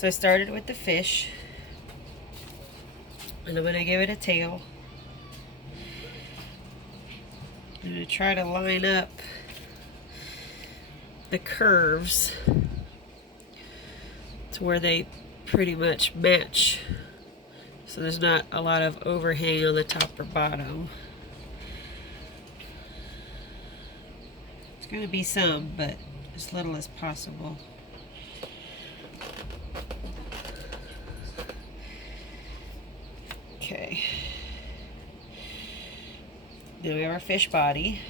So I started with the fish, and I'm going to give it a tail. I'm going to try to line up the curves to where they pretty much match, so there's not a lot of overhang on the top or bottom. It's going to be some, but as little as possible. Okay. Now we have our fish body.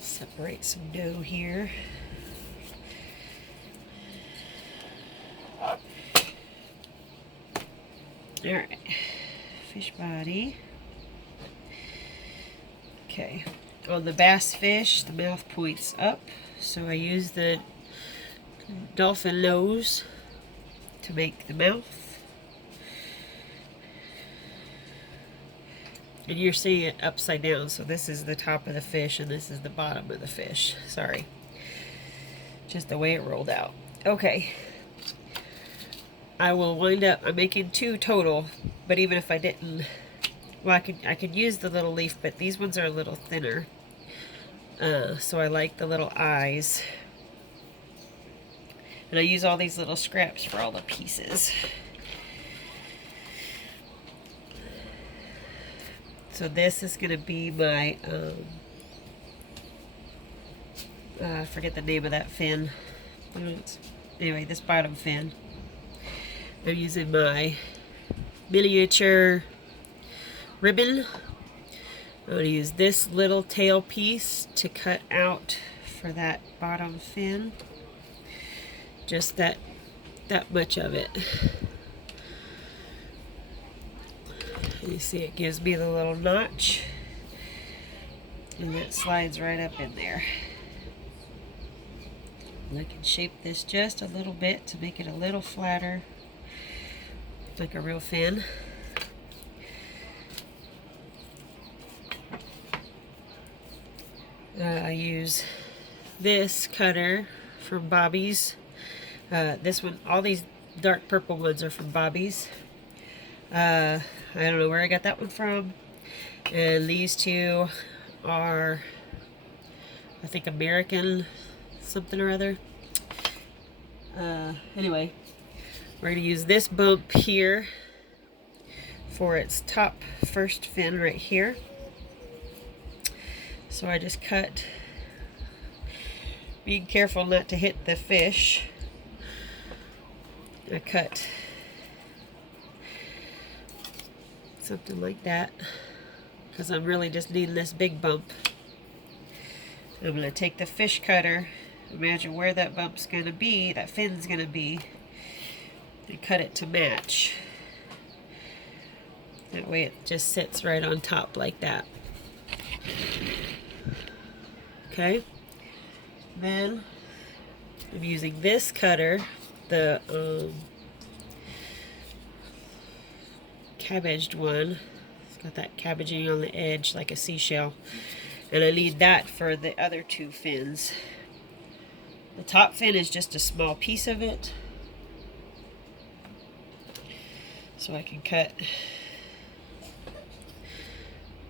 Separate some dough here. Alright, fish body. Okay, on the bass fish, the mouth points up, so I use the dolphin nose to make the mouth. And you're seeing it upside down, so this is the top of the fish and this is the bottom of the fish. Sorry. Just the way it rolled out. Okay. I will wind up, I'm making 2 total, but even if I didn't, well, I could use the little leaf, but these ones are a little thinner. So I like the little eyes. And I use all these little scraps for all the pieces. So this is going to be my, I forget the name of that fin. Anyway, this bottom fin. I'm using my miniature ribbon. I'm going to use this little tail piece to cut out for that bottom fin. Just that much of it. You see it gives me the little notch, and it slides right up in there. And I can shape this just a little bit to make it a little flatter, like a real fin. I use this cutter from Bobby's. This one, all these dark purple ones are from Bobby's. I don't know where I got that one from. And these 2 are, I think, American something or other. Anyway, we're going to use this bump here for its top first fin right here. So I just cut, being careful not to hit the fish. I cut something like that, because I'm really just needing this big bump. I'm going to take the fish cutter, imagine where that bump's going to be, that fin's going to be, and cut it to match. That way it just sits right on top like that. Okay, then I'm using this cutter, the cabbaged one. It's got that cabbaging on the edge like a seashell, and I need that for the other 2 fins. The top fin is just a small piece of it, so I can cut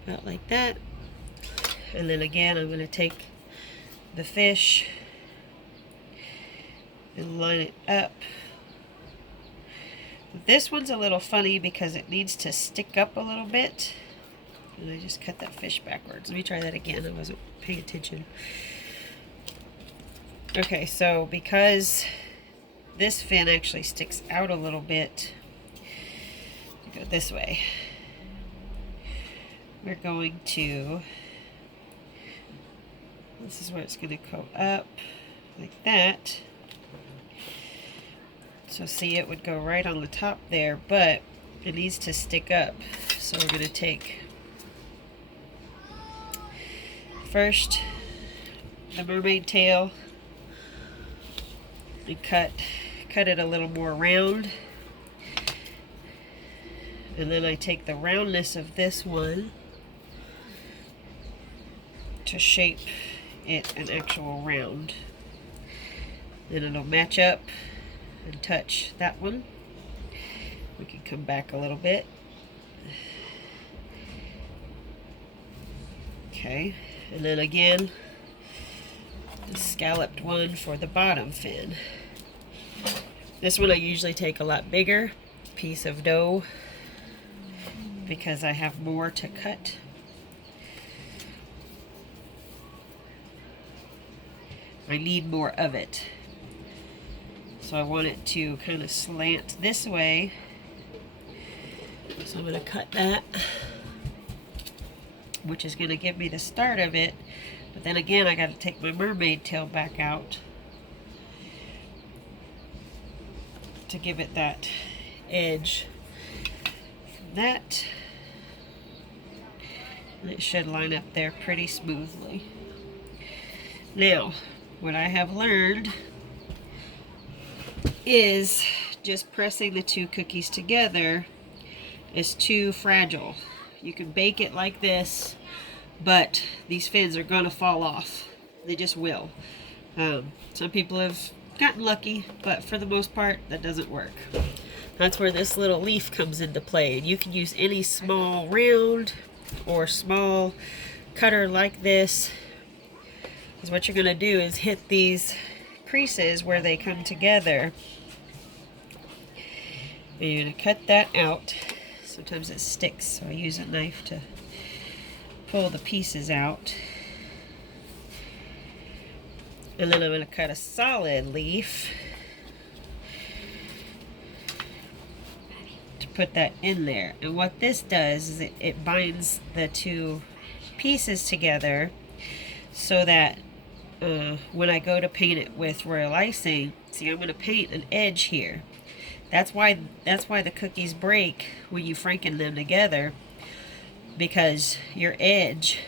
about like that. And then again, I'm going to take the fish and line it up. This one's a little funny because it needs to stick up a little bit, and I just cut that fish backwards. Let me try that again. I wasn't paying attention. Okay, so because this fin actually sticks out a little bit, go this way. We're going to, this is where it's going to go up like that. So see, it would go right on the top there, but it needs to stick up. So we're going to take first the mermaid tail and cut it a little more round. And then I take the roundness of this one to shape it an actual round. Then it'll match up and touch that one. We can come back a little bit. Okay, and then again, the scalloped one for the bottom fin. This one I usually take a lot bigger piece of dough because I have more to cut. I need more of it. So I want it to kind of slant this way. So I'm going to cut that, which is going to give me the start of it. But then again, I got to take my mermaid tail back out to give it that edge. That, and it should line up there pretty smoothly. Now, what I have learned is just pressing the two cookies together is too fragile. You can bake it like this, but these fins are going to fall off. They just will. Some people have gotten lucky, but for the most part, that doesn't work. That's where this little leaf comes into play. And you can use any small round or small cutter like this. Because what you're going to do is hit these creases where they come together. And you're going to cut that out. Sometimes it sticks, so I use a knife to pull the pieces out. And then I'm going to cut a solid leaf to put that in there. And what this does is it binds the two pieces together so that when I go to paint it with royal icing, see, I'm going to paint an edge here. That's why the cookies break when you franken them together, because your edge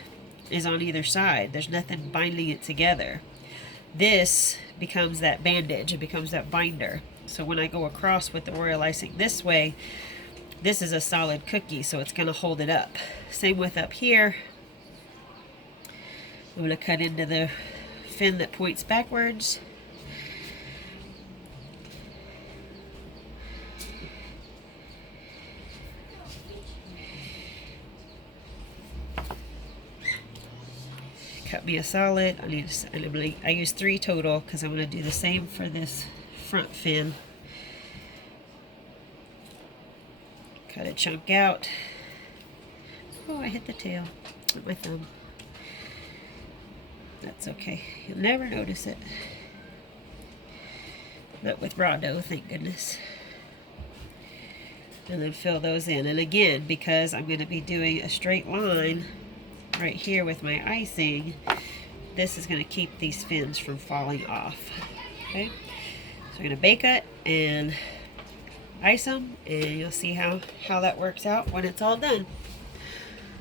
is on either side. There's nothing binding it together. This becomes that bandage. It becomes that binder. So when I go across with the royal icing this way, this is a solid cookie, so it's going to hold it up. Same with up here. I'm going to cut into the fin that points backwards. Cut me a solid. I use 3 total because I'm going to do the same for this front fin. Cut a chunk out. Oh, I hit the tail with my thumb. That's okay. You'll never notice it. Not with raw dough, thank goodness. And then fill those in. And again, because I'm going to be doing a straight line right here with my icing, this is going to keep these fins from falling off. Okay, so we're going to bake it and ice them, and you'll see how that works out when it's all done.